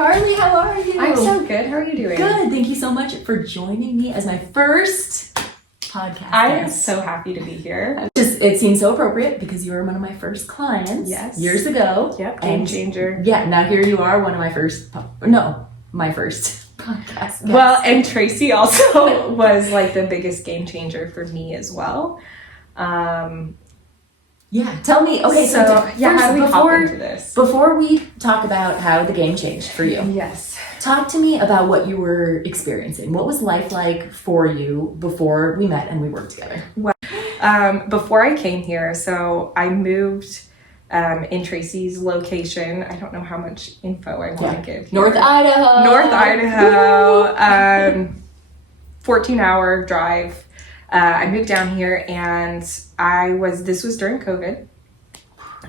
Karlee, how are you? I'm so good. How are you doing? Good. Thank you so much for joining me as my first podcast. I am so happy to be here. It seems so appropriate because you were one of my first clients years ago. Yep, game changer. Yeah, now here you are, one of my first podcast guests. Well, and Tracy also was like the biggest game changer for me as well. Yeah, tell me. Okay, so how do we hop into this? Before we talk about how the game changed for you, yes, talk to me about what you were experiencing. What was life like for you before we met and we worked together? Well, before I came here, so I moved in Tracy's location. I don't know how much info I want to give. North Idaho. 14-hour drive. I moved down here and this was during COVID.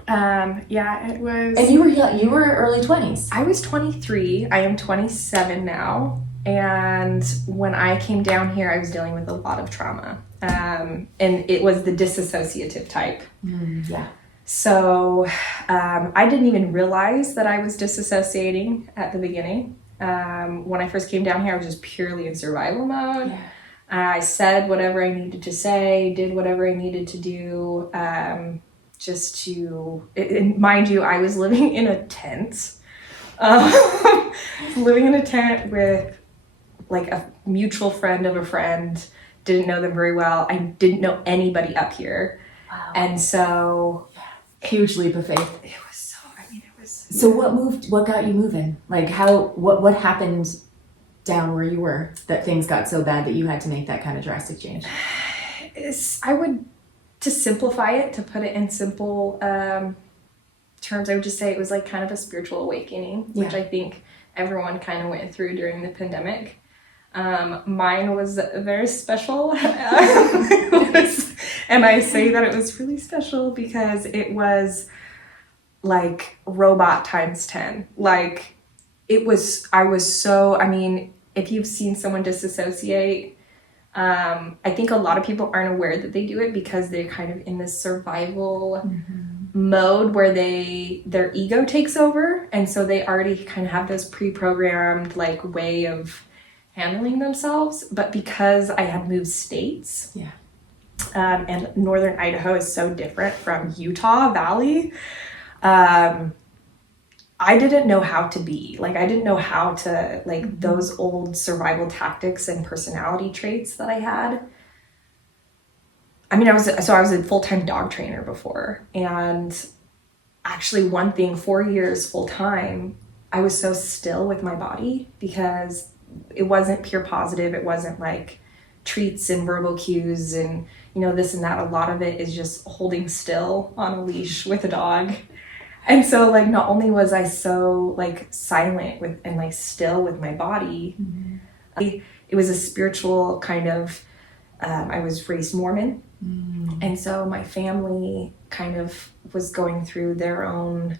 It was. And you were early 20s. I was 23. I am 27 now. And when I came down here, I was dealing with a lot of trauma. And it was the disassociative type. Yeah. So I didn't even realize that I was disassociating at the beginning. When I first came down here, I was just purely in survival mode. Yeah. I said whatever I needed to say, did whatever I needed to do, mind you, I was living in a tent. Living in a tent with like a mutual friend of a friend, didn't know them very well. I didn't know anybody up here. Wow. And so... Huge leap of faith. It was so, So what got you moving? Like what happened down where you were that things got so bad that you had to make that kind of drastic change? To simplify it, to put it in simple terms, I would just say it was like kind of a spiritual awakening, which I think everyone kind of went through during the pandemic. Mine was very special. And I say that it was really special because it was like robot times 10. Like if you've seen someone disassociate, I think a lot of people aren't aware that they do it because they're kind of in this survival mode where their ego takes over. And so they already kind of have this pre-programmed like way of handling themselves. But because I had moved states, and northern Idaho is so different from Utah Valley, I didn't know how to be. Like, I didn't know how to, like, those old survival tactics and personality traits that I had. I mean, I was a full-time dog trainer before. And actually, one thing, 4 years full-time, I was so still with my body because it wasn't pure positive. It wasn't, like, treats and verbal cues and, this and that. A lot of it is just holding still on a leash with a dog. And so, like, not only was I so, like, silent and, like, still with my body, it was a spiritual kind of, I was raised Mormon. And so my family kind of was going through their own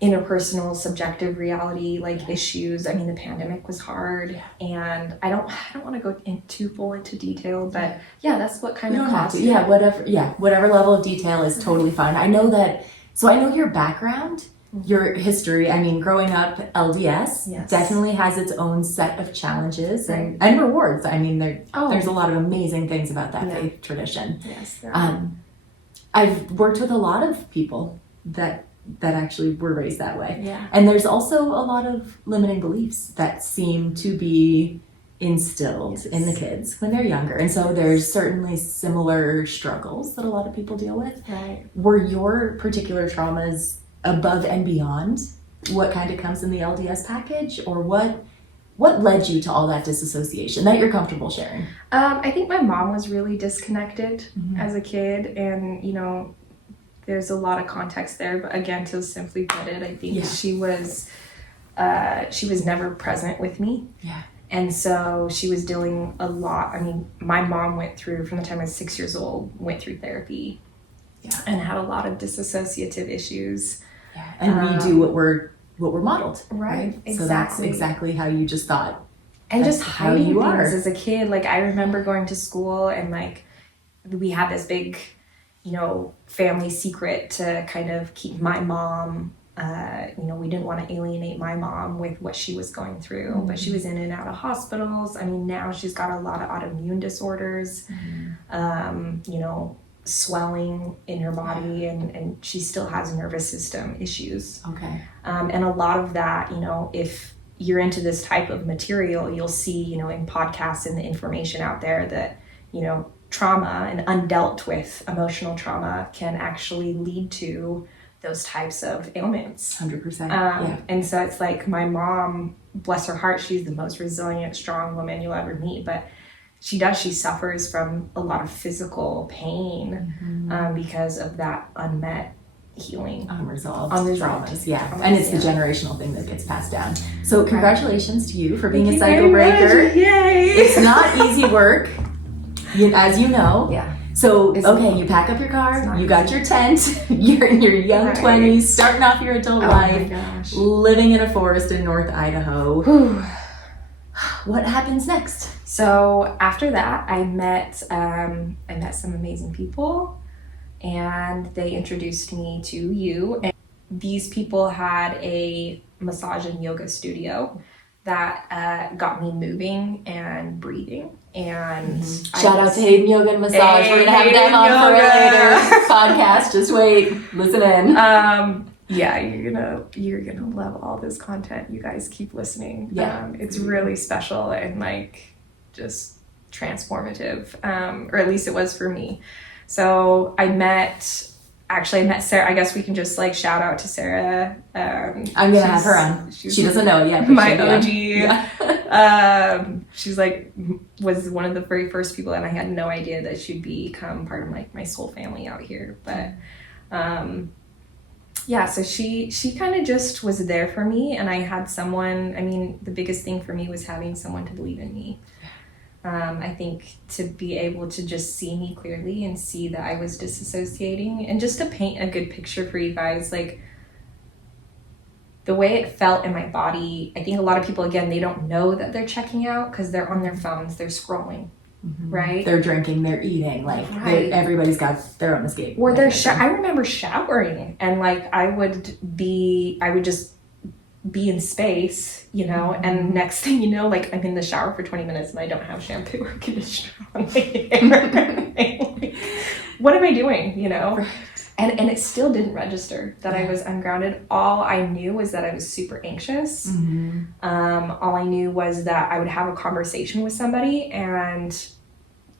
interpersonal, subjective reality, like, issues. I mean, the pandemic was hard. And I don't want to go too full into detail, but that's what kind of caused it. Whatever level of detail is totally fine. I know your background, your history. I mean, growing up LDS definitely has its own set of challenges and rewards. I mean, there's a lot of amazing things about that faith tradition. Yes. I've worked with a lot of people that actually were raised that way. Yeah. And there's also a lot of limiting beliefs that seem to be instilled in the kids when they're younger. And so there's certainly similar struggles that a lot of people deal with. Right. Were your particular traumas above and beyond what kind of comes in the LDS package? Or what led you to all that disassociation that you're comfortable sharing? I think my mom was really disconnected as a kid, and there's a lot of context there, but again, to simply put it, I think she was never present with me. Yeah. And so she was dealing a lot. I mean, my mom went through, from the time I was 6 years old, went through therapy and had a lot of disassociative issues. Yeah. And we do what we're modeled. Right. Exactly. So that's exactly how you just thought. And just hiding things as a kid. Like, I remember going to school and, like, we had this big, family secret to kind of keep my mom we didn't want to alienate my mom with what she was going through, but she was in and out of hospitals. I mean, now she's got a lot of autoimmune disorders, swelling in her body, and she still has nervous system issues. Okay. And a lot of that, if you're into this type of material, you'll see, in podcasts and the information out there that, trauma and undealt with emotional trauma can actually lead to those types of ailments. 100%. And so it's like my mom, bless her heart, she's the most resilient, strong woman you'll ever meet, but she suffers from a lot of physical pain because of that unmet healing. Unresolved traumas. And it's the generational thing that gets passed down. So congratulations to you for being a Thank cycle you very breaker. much. Yay! It's not easy work, as you know. Yeah. So, you pack up your car, you got your tent, you're in your young 20s, starting off your adult life, living in a forest in North Idaho. What happens next? So after that, I met some amazing people, and they introduced me to you. And these people had a massage and yoga studio that got me moving and breathing. And shout out to Hayden Yoga and Massage. We're gonna have them on for a later podcast. Just wait, listen in. Yeah, you're gonna love all this content. You guys keep listening. Yeah, it's really special and just transformative, or at least it was for me. So I met Sarah. I guess we can just shout out to Sarah. I'm gonna have her on. She doesn't know it yet. My OG. Yeah. She's was one of the very first people, and I had no idea that she'd become part of my soul family out here. But so she kind of just was there for me, and I had someone. I mean, the biggest thing for me was having someone to believe in me. I think to be able to just see me clearly and see that I was disassociating, and just to paint a good picture for you guys, the way it felt in my body. I think a lot of people, again, they don't know that they're checking out because they're on their phones, they're scrolling, right? They're drinking, they're eating, everybody's got their own escape. Or I remember showering, and I would just be in space, and next thing you know, I'm in the shower for 20 minutes and I don't have shampoo or conditioner on my hair. What am I doing, Right. And it still didn't register that I was ungrounded. All I knew was that I was super anxious. All I knew was that I would have a conversation with somebody, and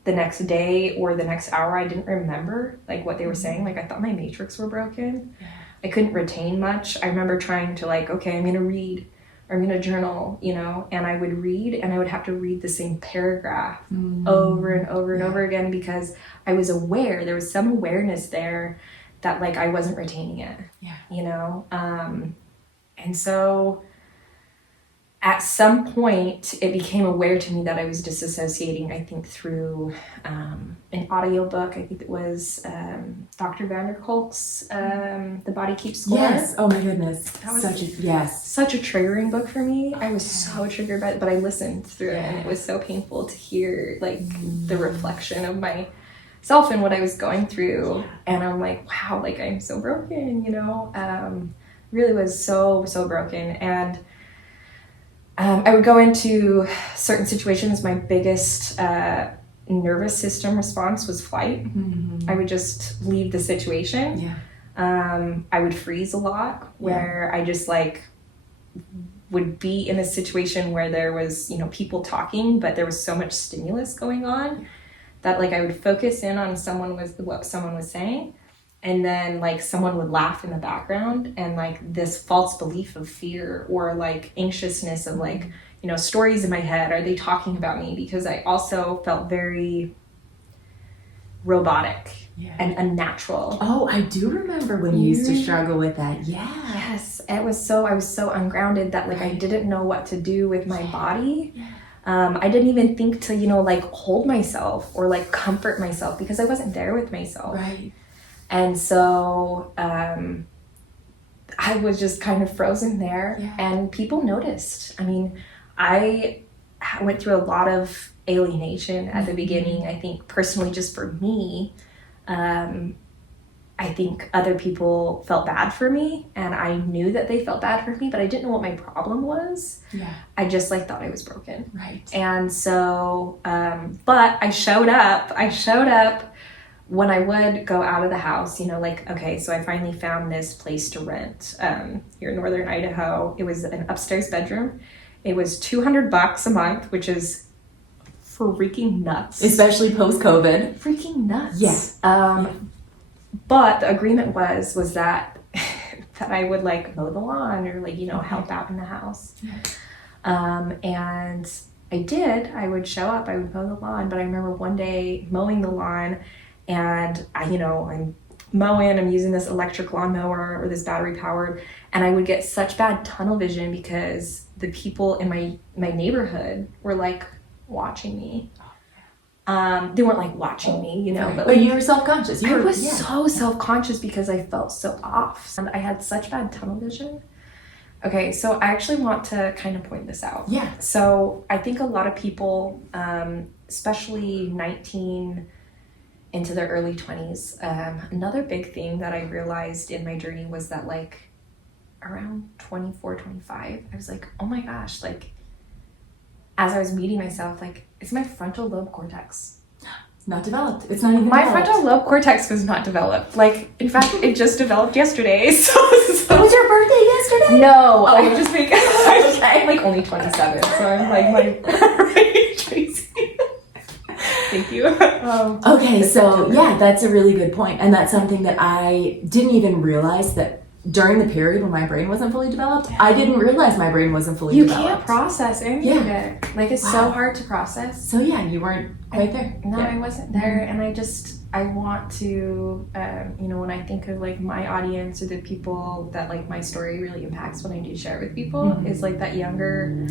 the next day or the next hour, I didn't remember what they were saying. I thought my matrix were broken. Yeah. I couldn't retain much. I remember trying to okay, I'm going to read, or I'm going to journal, and I would read, and I would have to read the same paragraph over and over and over again, because I was aware, there was some awareness there that I wasn't retaining it, and so at some point it became aware to me that I was disassociating, I think through an audiobook. I think it was Dr. Vanderkolk's The Body Keeps Score. Yes. Oh my goodness. That was such a triggering book for me. I was so triggered by it, but I listened through it, and it was so painful to hear the reflection of myself and what I was going through. And I'm wow, I'm so broken, really was so broken. And I would go into certain situations. My biggest nervous system response was flight. I would just leave the situation. Yeah. I would freeze a lot, where I just would be in a situation where there was, people talking, but there was so much stimulus going on that I would focus in on what someone was saying. And then someone would laugh in the background, and this false belief of fear or anxiousness of stories in my head. Are they talking about me? Because I also felt very robotic and unnatural. Oh, I do remember when you used to struggle with that. Yeah. Yes. I was so ungrounded that I didn't know what to do with my body. Yeah. I didn't even think to, hold myself or comfort myself, because I wasn't there with myself. Right. And so I was just kind of frozen there, and people noticed. I mean, I went through a lot of alienation at the beginning. I think personally, just for me, I think other people felt bad for me, and I knew that they felt bad for me, but I didn't know what my problem was. Yeah. I just like thought I was broken. Right. And so, but I showed up when I would go out of the house, you know, like, okay, so I finally found this place to rent here in Northern Idaho. It was an upstairs bedroom. It was $200 a month, which is freaking nuts. Especially post-COVID. Freaking nuts. Yeah. But the agreement was that that I would like mow the lawn or like, you know, help out in the house. Yeah. And I did. I would show up, I would mow the lawn, but I remember one day mowing the lawn and I'm mowing, I'm using this electric lawnmower or this battery powered, and I would get such bad tunnel vision because the people in my neighborhood were like watching me. They weren't like watching me, you know, right. but like, you were self-conscious. I was so self-conscious because I felt so off and I had such bad tunnel vision. Okay, so I actually want to kind of point this out. Yeah. So I think a lot of people, especially 19 into their early 20s, another big thing that I realized in my journey was that like around 24, 25, I was like, oh my gosh, like as I was meeting myself, like, is my frontal lobe cortex not developed? It's not even my developed. frontal lobe cortex was not developed. Like, in fact, it just developed yesterday. So was your birthday yesterday? No, Oh. I just make Okay. I'm like only 27, so I'm like my Tracy. Thank you. Okay, so yeah, that's a really good point, and that's something that I didn't even realize that during the period when my brain wasn't fully developed. I didn't realize my brain wasn't fully You developed. can't process any of it. Like, it's so hard to process. So yeah, you weren't quite there. No, Yeah. I wasn't there, and I want to, when I think of like my audience or the people that like my story really impacts when I do share with people, is like that younger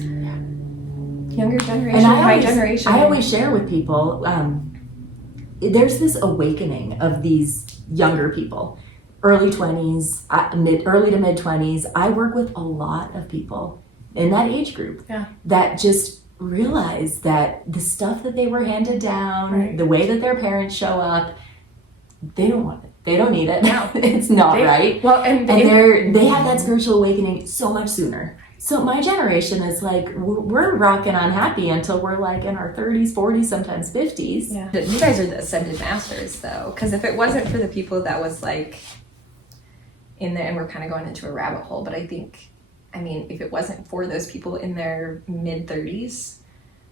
generation, And generation. I always share with people, there's this awakening of these younger people, early 20s, early to mid 20s. I work with a lot of people in that age group that just realize that the stuff that they were handed down, the way that their parents show up, they don't want it. They don't need it. No. It's not right. Well, and they have that spiritual awakening so much sooner. So my generation is like, we're rocking on happy until we're like in our 30s, 40s, sometimes 50s. Yeah. You guys are the ascended masters though, because if it wasn't for the people that was like in there, and we're kind of going into a rabbit hole, but if it wasn't for those people in their mid 30s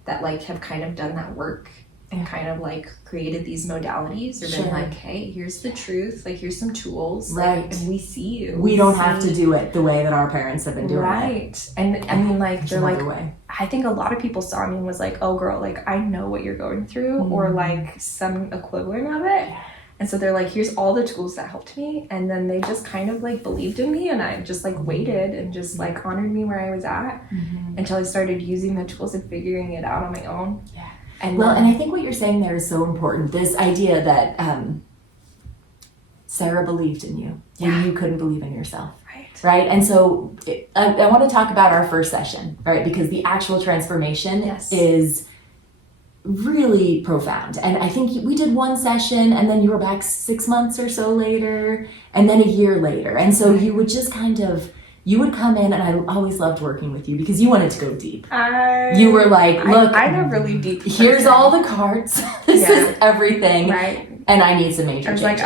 that like have kind of done that work and kind of like created these modalities or been like, hey, here's the truth, like here's some tools, right? Like, and we see you. We don't have to do it the way that our parents have been doing it. And I mean, like, they're like, way. I think a lot of people saw me and was like, oh girl, like I know what you're going through, or like some equivalent of it. And so they're like, here's all the tools that helped me. And then they just kind of like believed in me, and I just like waited and just like honored me where I was at until I started using the tools and figuring it out on my own. Yeah. And and I think what you're saying there is so important. This idea that Sarah believed in you when you couldn't believe in yourself. Right. And so I want to talk about our first session, right? Because the actual transformation is really profound. And I think we did one session, and then you were back 6 months or so later, and then a year later. And so you would just you would come in, and I always loved working with you because you wanted to go deep. You were like, look, I'm a really deep person. Here's all the cards. This is everything. Right. And I need some major changes. Like,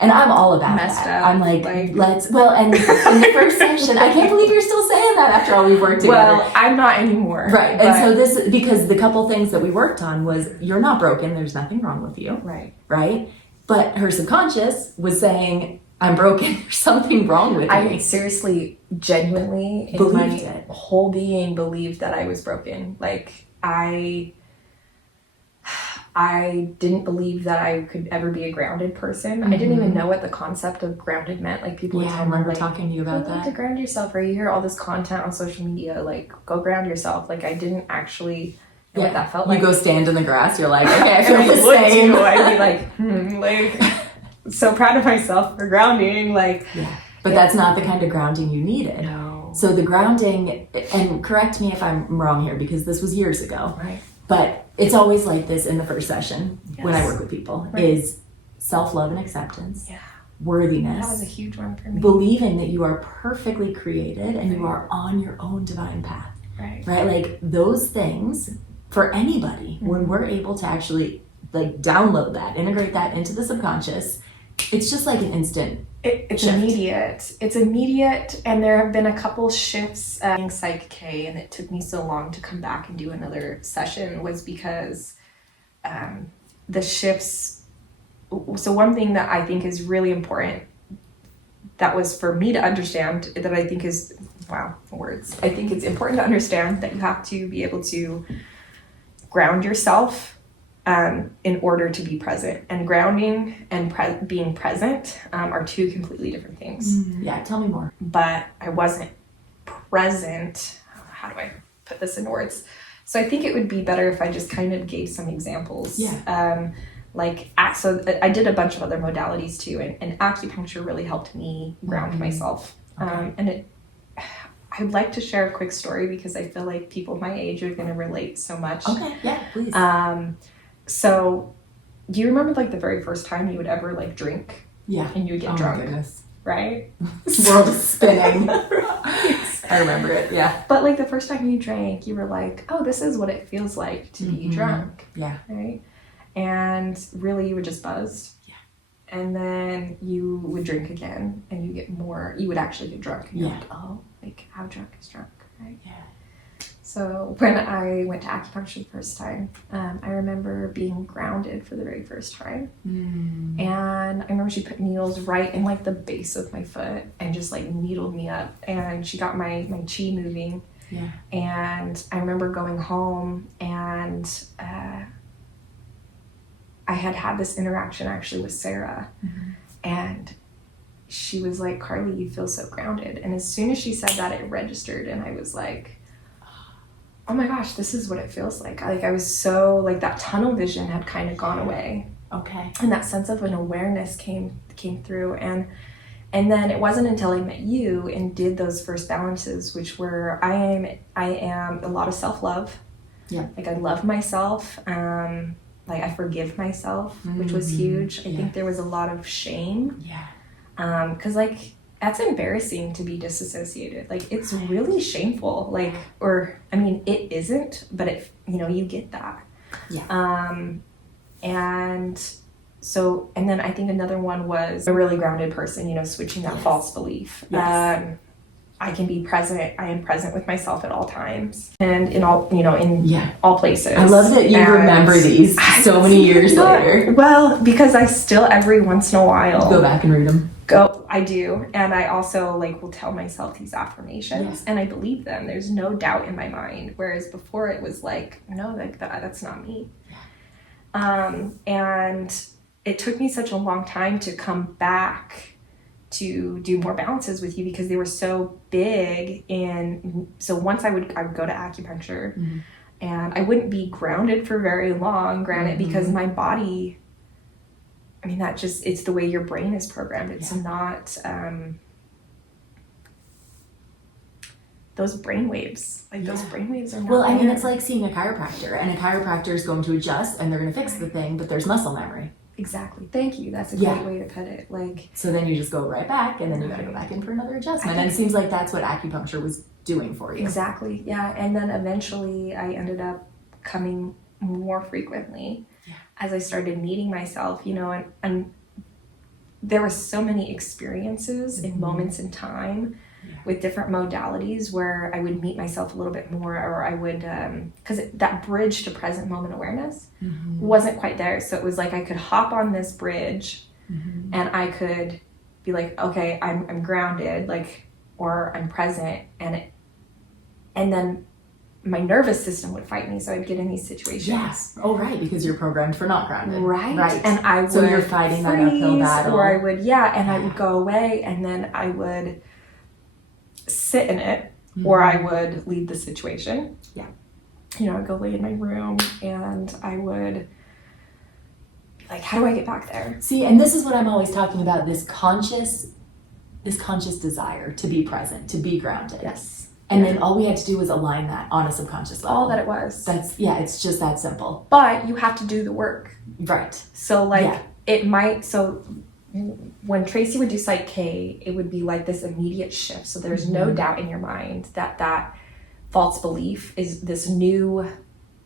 And I'm all about messed that. up. I'm like, and in the first session, I can't believe you're still saying that after all we've worked together. Well, I'm not anymore. Right. And so because the couple things that we worked on was, you're not broken, there's nothing wrong with you. Right. Right? But her subconscious was saying, I'm broken, there's something wrong with me. I seriously, genuinely, in my whole being believed that I was broken. Like, I didn't believe that I could ever be a grounded person. I didn't even know what the concept of grounded meant. Like, people would tell me, I remember like, talking to you about you need that. to ground yourself, or you hear all this content on social media, like, go ground yourself. Like, I didn't actually know what that felt like. You go stand in the grass, you're like, okay, I feel and the same. I'd be like, so proud of myself for grounding. Like, But that's not the kind of grounding you needed. No. So the grounding, and correct me if I'm wrong here, because this was years ago. Right. But it's always like this in the first session when I work with people, is self-love and acceptance. Yeah. worthiness. That was a huge one for me. Believing that you are perfectly created and you are on your own divine path. Right. Right? Like those things for anybody, when we're able to actually like download that, integrate that into the subconscious, it's just like an instant. It's shift. immediate. It's immediate, and there have been a couple shifts in PSYCH-K, and it took me so long to come back and do another session was because the shifts. So one thing that I think is really important that was for me to understand that I think is, wow, words. I think it's important to understand that you have to be able to ground yourself in order to be present. And grounding and being present are two completely different things. Yeah, tell me more. But I wasn't present. How do I put this in words? So I think it would be better if I just kind of gave some examples. Yeah. So I did a bunch of other modalities too, and acupuncture really helped me ground myself. Okay. I'd like to share a quick story because I feel like people my age are going to relate so much. Okay, yeah, please. So do you remember like the very first time you would ever like drink? Yeah. And you would get Oh drunk, my goodness. right? World is spinning. I remember it, yeah. But like the first time you drank, you were like, oh, this is what it feels like to be drunk. Yeah. Right? And really you were just buzzed. Yeah. And then you would drink again and you would actually get drunk. And you're Yeah. like, oh, like how drunk is drunk, right? Yeah. So when I went to acupuncture the first time, I remember being grounded for the very first time. And I remember she put needles right in like the base of my foot and just like needled me up. And she got my chi moving. Yeah. And I remember going home and I had this interaction actually with Sarah. And she was like, Karlee, you feel so grounded. And as soon as she said that, it registered. And I was like, oh my gosh, this is what it feels like. I was so like that tunnel vision had kind of gone away. Okay. And that sense of an awareness came through. And then it wasn't until I met you and did those first balances, which were I am a lot of self-love. Yeah. Like I love myself. Like I forgive myself, which was huge. I think there was a lot of shame. Yeah. Because like that's embarrassing to be disassociated. Like it's really shameful. Like, or I mean, it isn't, but it, you get that. Yeah. And so, and then I think another one was a really grounded person, switching that false belief. Yes. I can be present. I am present with myself at all times and in all, in all places. I love that you remember these so many years later. Well, because I still every once in a while go back and read them. I do. And I also will tell myself these affirmations and I believe them. There's no doubt in my mind. Whereas before it was like, no, that's not me. Yeah. And it took me such a long time to come back to do more balances with you because they were so big. So once I would go to acupuncture and I wouldn't be grounded for very long, granted, because my body, I mean, it's the way your brain is programmed. It's not those brain waves. Those brain waves are not. Well, I mean, it's like seeing a chiropractor, and a chiropractor is going to adjust and they're going to fix the thing, but there's muscle memory. Exactly. Thank you. That's a great way to put it. So then you just go right back and then you got to go back in for another adjustment. And it seems like that's what acupuncture was doing for you. Exactly. Yeah. And then eventually I ended up coming more frequently as I started meeting myself, and there were so many experiences and moments in time with different modalities where I would meet myself a little bit more, or I would, because that bridge to present moment awareness wasn't quite there. So it was like I could hop on this bridge and I could be like, okay, I'm grounded, or I'm present, and then my nervous system would fight me, so I'd get in these situations. Yes. Oh, right, because you're programmed for not grounded. Right. And I would so you're fighting that uphill battle. Or I would, and I would go away, and then I would sit in it, or I would leave the situation. Yeah. I'd go lay in my room, and I would be like, how do I get back there? See, and this is what I'm always talking about, this conscious desire to be present, to be grounded. Yes. And then all we had to do was align that on a subconscious level. All that it was. It's just that simple. But you have to do the work. Right. So it might, so when Tracy would do Psych-K, it would be like this immediate shift. So there's no doubt in your mind that false belief is this new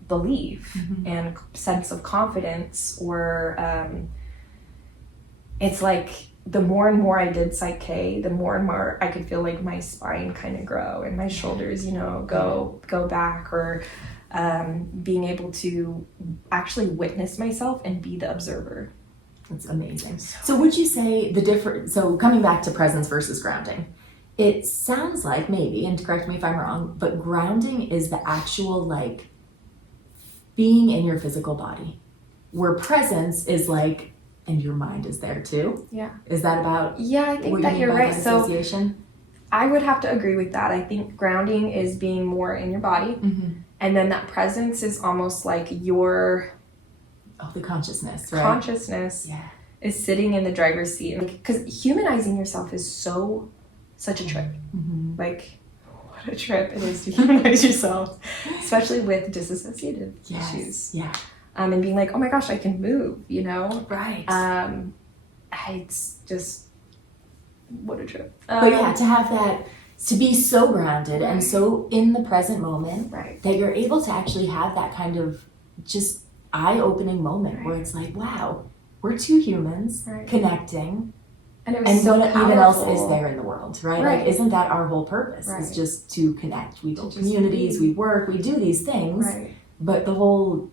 belief and sense of confidence, or it's like the more and more I did Psych-K, the more and more I could feel like my spine kind of grow and my shoulders, go back, or being able to actually witness myself and be the observer. That's amazing. So would you say so coming back to presence versus grounding, it sounds like maybe, and correct me if I'm wrong, but grounding is the actual like being in your physical body, where presence is like, and your mind is there too. Yeah. Is that about? Yeah, I think that you're right. So I would have to agree with that. I think grounding is being more in your body. And then that presence is almost like your the consciousness, right? Consciousness is sitting in the driver's seat. Because humanizing yourself is such a trip. Like, what a trip it is to humanize yourself, especially with disassociative issues. Yeah. And being like, oh my gosh, I can move, Right. It's just, what a trip. But yeah, to have that, to be so grounded and so in the present moment, that you're able to actually have that kind of just eye-opening moment where it's like, wow, we're two humans connecting, and it was so no powerful. Even else is there in the world, right? Like, isn't that our whole purpose? Is just to connect. We build communities, we work, we do these things, but the whole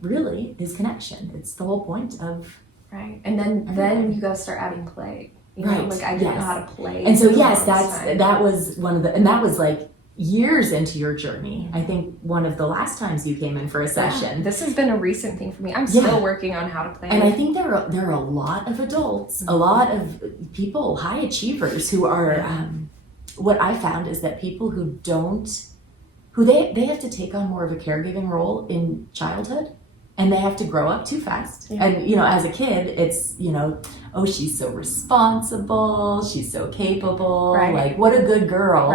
really is connection. It's the whole point of and then you gotta start adding play. Like I didn't know how to play. And so that was one of the, and that was like years into your journey. I think one of the last times you came in for a session. This has been a recent thing for me. I'm still working on how to play. And I think there are a lot of adults, a lot of people, high achievers who are, what I found is that people who they have to take on more of a caregiving role in childhood. And they have to grow up too fast. And, as a kid, it's, oh, she's so responsible. She's so capable. Like, what a good girl.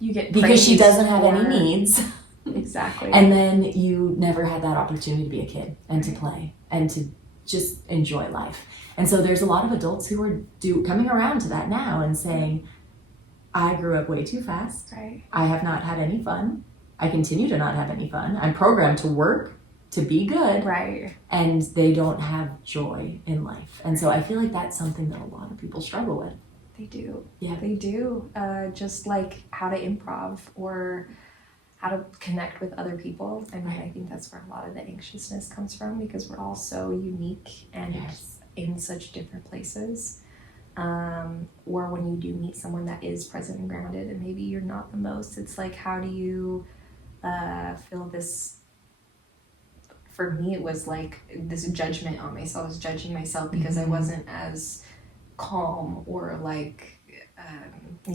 You get because she doesn't have any needs. Exactly. And then you never had that opportunity to be a kid and to play and to just enjoy life. And so there's a lot of adults who are coming around to that now and saying, I grew up way too fast. I have not had any fun. I continue to not have any fun. I'm programmed to work, to be good, and they don't have joy in life. And so I feel like that's something that a lot of people struggle with. They do. Yeah. They do. Just like how to improv or how to connect with other people. I mean, I think that's where a lot of the anxiousness comes from, because we're all so unique and in such different places. Or when you do meet someone that is present and grounded and maybe you're not the most, it's like, how do you feel this? For me, it was like this judgment on myself. I was judging myself because I wasn't as calm, or like,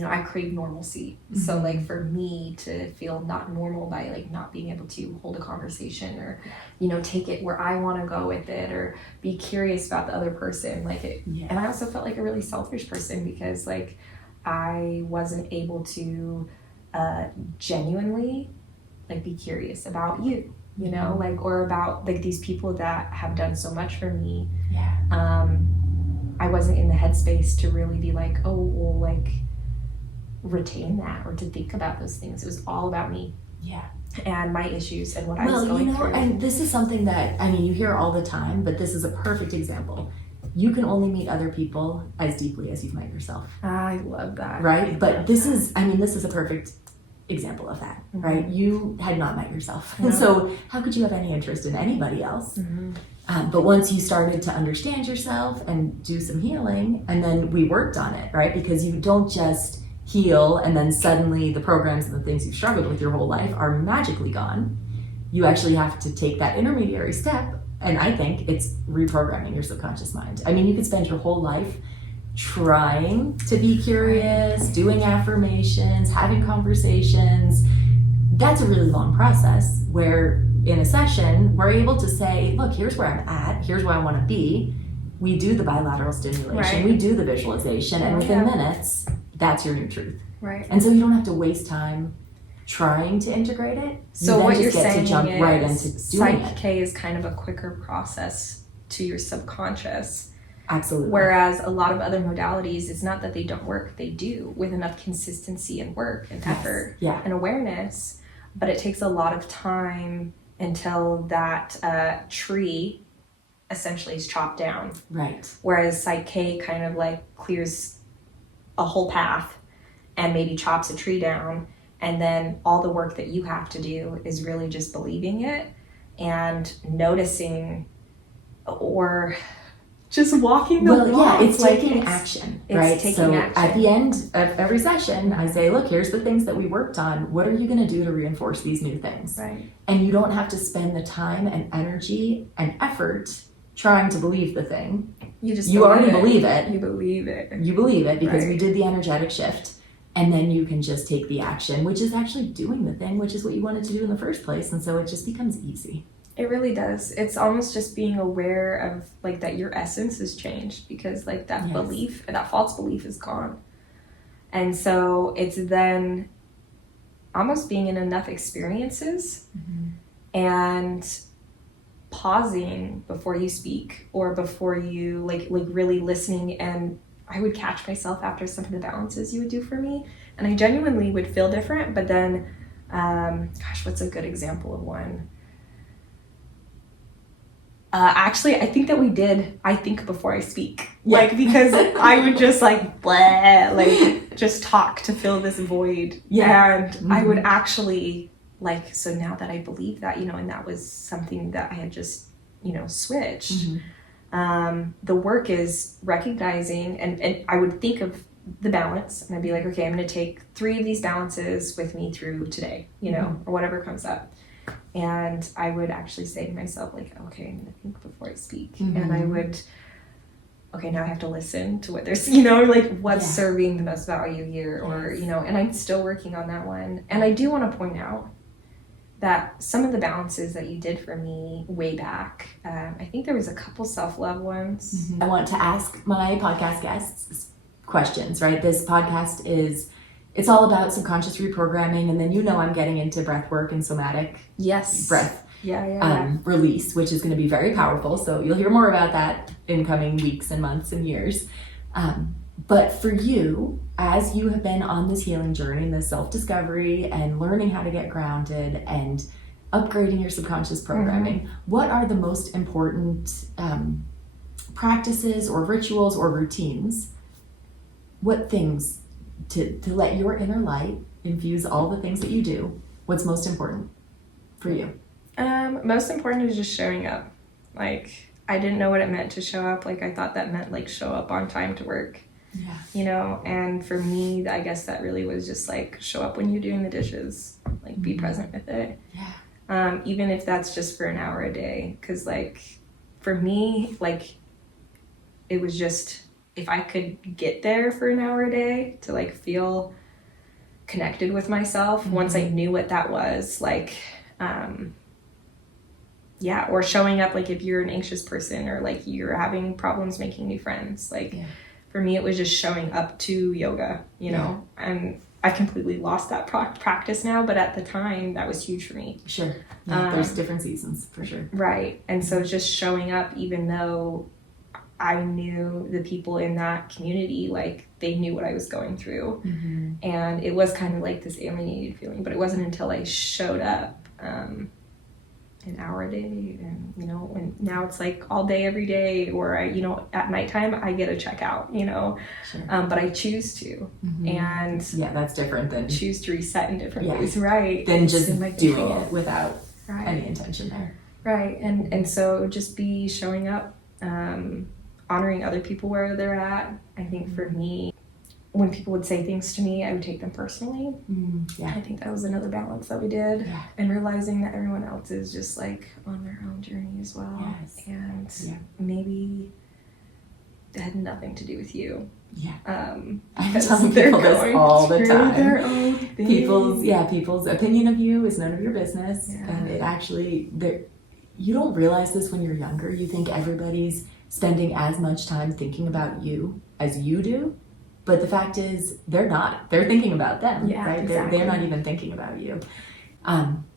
I crave normalcy. So like for me to feel not normal by like not being able to hold a conversation or, take it where I want to go with it, or be curious about the other person. Like it, and I also felt like a really selfish person because like I wasn't able to genuinely like be curious about you. Or about like these people that have done so much for me. I wasn't in the headspace to really be like, oh, well, like retain that or to think about those things. It was all about me. And my issues and what I was going through. And this is something that, you hear all the time, but this is a perfect example. You can only meet other people as deeply as you've met yourself. I love that. Right? But this is a perfect example of that, right? You had not met yourself. And so how could you have any interest in anybody else? But once you started to understand yourself and do some healing, and then we worked on it, right? Because you don't just heal and then suddenly the programs and the things you've struggled with your whole life are magically gone. You actually have to take that intermediary step, and I think it's reprogramming your subconscious mind. You could spend your whole life trying to be curious, doing affirmations, having conversations. That's a really long process where in a session, we're able to say, look, here's where I'm at, here's where I want to be. We do the bilateral stimulation, we do the visualization, and within minutes, that's your new truth. And so you don't have to waste time trying to integrate it. So what you're saying to jump right into doing Psych-K is kind of a quicker process to your subconscious Absolutely. Whereas a lot of other modalities, it's not that they don't work, they do with enough consistency and work and effort and awareness, but it takes a lot of time until that tree essentially is chopped down. Right. Whereas PSYCH-K kind of like clears a whole path and maybe chops a tree down, and then all the work that you have to do is really just believing it and noticing or just walking the walk. Yeah, it's like taking action, right? It's taking so action. At the end of every session, I say, look, here's the things that we worked on. What are you going to do to reinforce these new things? Right. And you don't have to spend the time and energy and effort trying to believe the thing. You already believe it. You believe it. You believe it because we did the energetic shift. And then you can just take the action, which is actually doing the thing, which is what you wanted to do in the first place. And so it just becomes easy. It really does. It's almost just being aware of like that your essence has changed, because like that belief, that false belief is gone. And so it's then almost being in enough experiences and pausing before you speak or before you like really listening. And I would catch myself after some of the balances you would do for me, and I genuinely would feel different. But then, what's a good example of one? Actually, I think that we did, I think before I speak, like, because I would just like, blah, like just talk to fill this void. And I would actually like, so now that I believe that, you know, and that was something that I had just, you know, switched. The work is recognizing, and I would think of the balance, and I'd be like, okay, I'm going to take 3 of these balances with me through today, you know, or whatever comes up. And I would actually say to myself, like, okay, I'm going to think before I speak. And I would, okay, now I have to listen to what there's, you know, like what's serving the most value here, or, you know, and I'm still working on that one. And I do want to point out that some of the balances that you did for me way back, I think there was a couple self-love ones. I want to ask my podcast guests questions, right? This podcast it's all about subconscious reprogramming, and then, you know, I'm getting into breath work and somatic breath release, which is going to be very powerful. So you'll hear more about that in coming weeks and months and years. But for you, as you have been on this healing journey, this self-discovery and learning how to get grounded and upgrading your subconscious programming, what are the most important practices or rituals or routines? What things to let your inner light infuse all the things that you do? What's most important for you? Most important is just showing up. Like, I didn't know what it meant to show up. Like, I thought that meant like show up on time to work. Yeah. You know, and for me, I guess that really was just like show up when you're doing the dishes, like be present with it. Yeah. Even if that's just for an hour a day. Cause like for me, like it was just, if I could get there for an hour a day to like feel connected with myself, once I knew what that was, like, or showing up, like if you're an anxious person or like you're having problems making new friends, like for me, it was just showing up to yoga, you know, and I completely lost that practice now, but at the time that was huge for me. Sure. Yeah, there's different seasons for sure. Right. And so just showing up, even though I knew the people in that community, like they knew what I was going through. And it was kind of like this alienated feeling, but it wasn't until I showed up, an hour a day, and you know, and now it's like all day every day, or I, you know, at nighttime I get a checkout, you know, but I choose to, and that's different than choose to reset in different ways, right? Than just doing it without any intention there, right? And so it would just be showing up, honoring other people where they're at. I think for me, when people would say things to me, I would take them personally. I think that was another balance that we did. And realizing that everyone else is just like on their own journey as well. And maybe it had nothing to do with you. I'm telling people this all the time. People's opinion of you is none of your business. And it actually, you don't realize this when you're younger. You think everybody's spending as much time thinking about you as you do. But the fact is, they're not. They're thinking about them, right? They're not even thinking about you.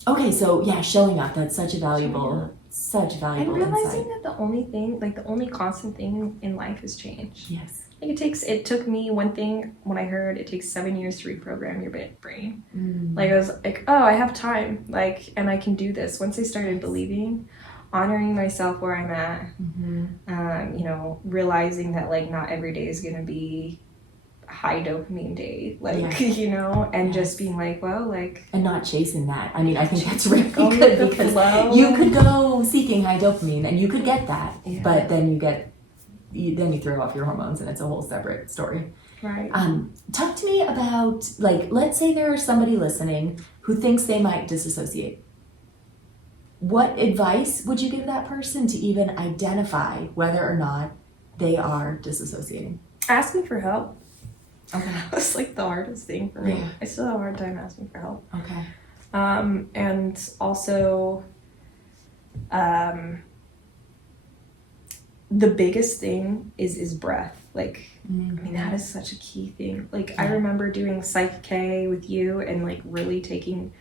Okay, so showing up, that's such a valuable such valuable and realizing insight. that the only thing, like the only constant thing in life is change. Yes. Like it took me one thing when I heard it takes 7 years to reprogram your brain. Like I was like, oh, I have time, like, and I can do this. Once I started believing, honoring myself where I'm at, you know, realizing that like not every day is gonna be a high dopamine day, like you know, and just being like, well, like, and not chasing that. I mean, I think that's really going good with the because flow. you could go seeking high dopamine and you could get that, Yeah. but then you throw off your hormones and it's a whole separate story. Right. Talk to me about, like, let's say there is somebody listening who thinks they might disassociate. What advice would you give that person to even identify whether or not they are disassociating? Asking for help. Okay. That's like the hardest thing for me. Yeah. I still have a hard time asking for help. Okay. And also, the biggest thing is breath. Like, I mean, that is such a key thing. Like, I remember doing PSYCH-K with you and like really taking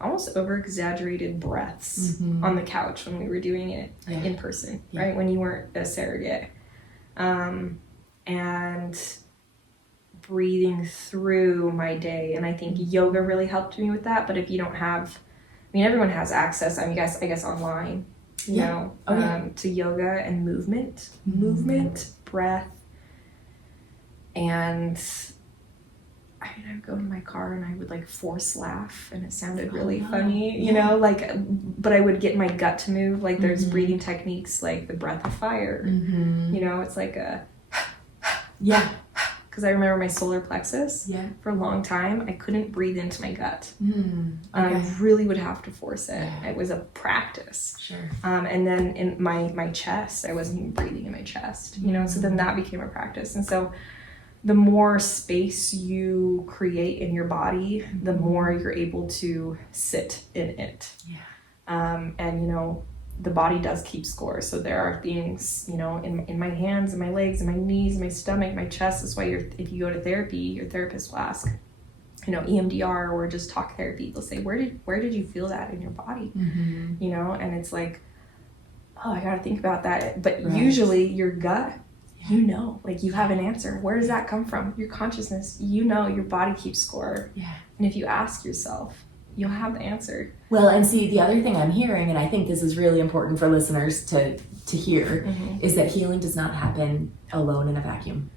almost over-exaggerated breaths on the couch when we were doing it in person, right? When you weren't a surrogate. And breathing through my day. And I think yoga really helped me with that. But if you don't have, I mean, everyone has access, I guess online, you know, to yoga and movement, breath. And I mean, I would go in my car and I would like force laugh and it sounded really funny, you know, like, but I would get my gut to move. Like there's breathing techniques like the breath of fire, you know, it's like a, because I remember my solar plexus for a long time, I couldn't breathe into my gut. I really would have to force it. It was a practice. Sure. And then in my chest, I wasn't even breathing in my chest, you know, so then that became a practice. And so the more space you create in your body, the more you're able to sit in it. And, you know, the body does keep score. So there are things, you know, in my hands and my legs and my knees and my stomach, my chest. That's why if you go to therapy, your therapist will ask, you know, EMDR or just talk therapy. They'll say, where did you feel that in your body? You know, and it's like, oh, I got to think about that. But usually your gut, you know, like you have an answer. Where does that come from? Your consciousness, you know, your body keeps score. And if you ask yourself, you'll have the answer. Well, and see, the other thing I'm hearing, and I think this is really important for listeners to hear, is that healing does not happen alone in a vacuum.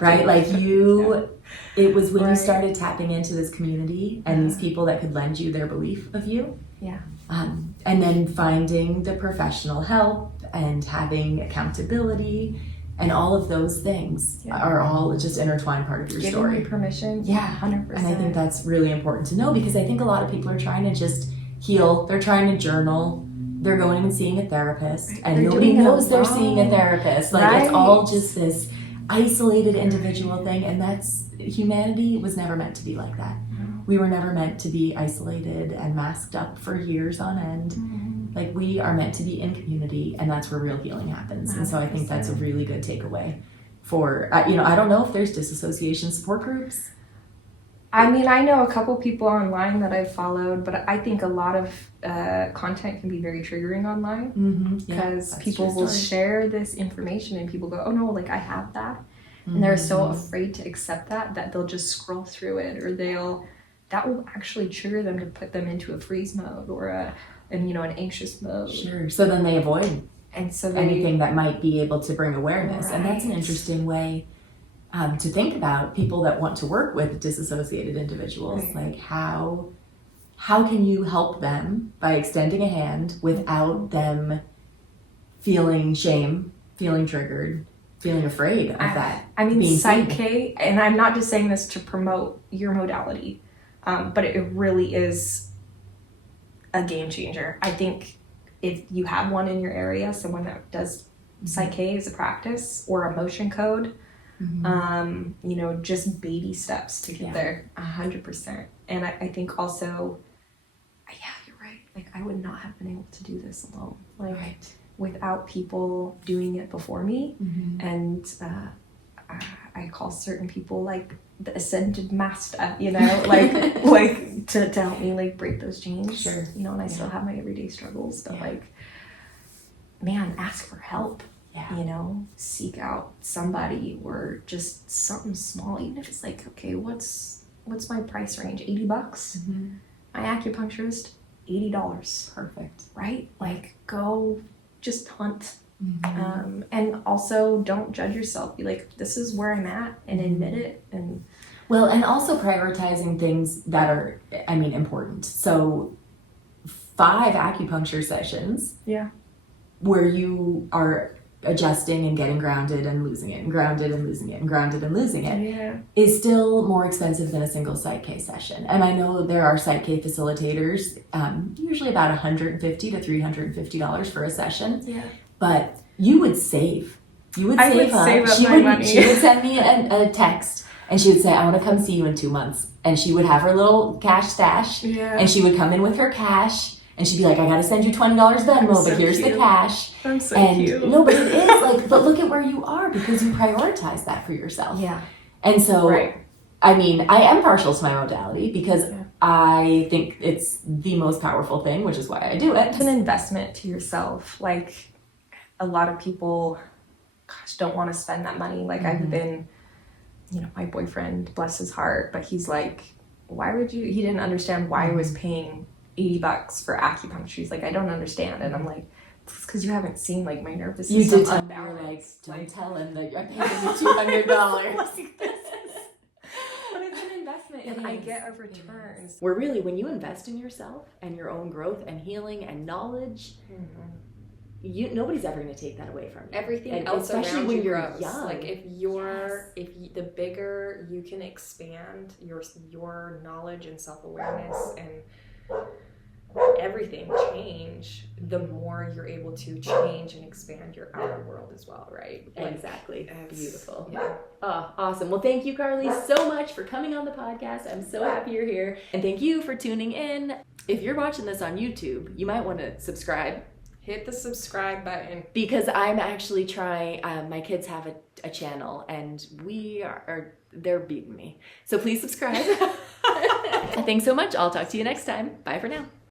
Right? Like it was when you started tapping into this community and these people that could lend you their belief of you. And then finding the professional help and having accountability and all of those things are all just intertwined part of your story. Giving me permission. 100%. And I think that's really important to know because I think a lot of people are trying to just heal. They're trying to journal. They're going and seeing a therapist. And nobody knows they're seeing a therapist. Like it's all just this isolated individual thing. And humanity was never meant to be like that. We were never meant to be isolated and masked up for years on end. Like we are meant to be in community, and that's where real healing happens. 100%. And so I think that's a really good takeaway for, you know, I don't know if there's disassociation support groups. I mean, I know a couple people online that I've followed, but I think a lot of content can be very triggering online because people will share this information and people go, oh no, like I have that. And they're so afraid to accept that they'll just scroll through it, or that will actually trigger them to put them into a freeze mode or an anxious mode. Sure. So then they avoid anything that might be able to bring awareness. And that's an interesting way to think about people that want to work with disassociated individuals. Like how can you help them by extending a hand without them feeling shame, feeling triggered, feeling afraid of that? I mean, PSYCH-K, and I'm not just saying this to promote your modality, but it really is a game changer. I think if you have one in your area, someone that does PSYCH-K as a practice or a motion code, you know, just baby steps to get there 100%. And I think also, you're right. Like I would not have been able to do this alone. Like without people doing it before me. And I call certain people like the ascended master, you know, like to help me like break those chains. Sure. You know, and I still have my everyday struggles, but like, man, ask for help. Yeah. You know, seek out somebody or just something small, even if it's like, okay, what's my price range? $80. Mm-hmm. My acupuncturist, $80. Perfect. Right? Like, go just hunt. Mm-hmm. And also don't judge yourself. Be like, this is where I'm at, and admit it. And well, and also prioritizing things that are, I mean, important. So 5 acupuncture sessions where you are adjusting and getting grounded and losing it and grounded and losing it and grounded and losing it is still more expensive than a single PSYCH-K session. And I know there are PSYCH-K facilitators, usually about $150 to $350 for a session. Yeah. But you would save. You would I save would up. save up She my would, money. She would send me a text and she would say, I want to come see you in 2 months. And she would have her little cash stash and she would come in with her cash. And she'd be like, I gotta send you $20 Venmo, but here's the cash. I'm so cute. No, but it is like, but look at where you are because you prioritize that for yourself. Yeah. And so, I mean, I am partial to my modality because I think it's the most powerful thing, which is why I do it. It's an investment to yourself. Like, a lot of people, don't want to spend that money. Like, I've been, you know, my boyfriend, bless his heart, but he's like, why would you? He didn't understand why I was paying $80 for acupuncture. He's like, I don't understand. And I'm like, it's because you haven't seen like my nervous system. You did tell me, you're like, don't tell him that I'm paying you $200. But it's an investment and I get a return. Where really, when you invest in yourself and your own growth and healing and knowledge, nobody's ever going to take that away from you. Everything else especially around when you you're grows. young. Like the bigger you can expand your knowledge and self-awareness and everything change, the more you're able to change and expand your outer world as well, right? Like, exactly. Beautiful. Yeah. Oh, awesome. Well, thank you, Karlee, so much for coming on the podcast. I'm so happy you're here. And thank you for tuning in. If you're watching this on YouTube, you might want to subscribe. Hit the subscribe button. Because I'm actually trying, my kids have a channel and they're beating me. So please subscribe. Thanks so much. I'll talk to you next time. Bye for now.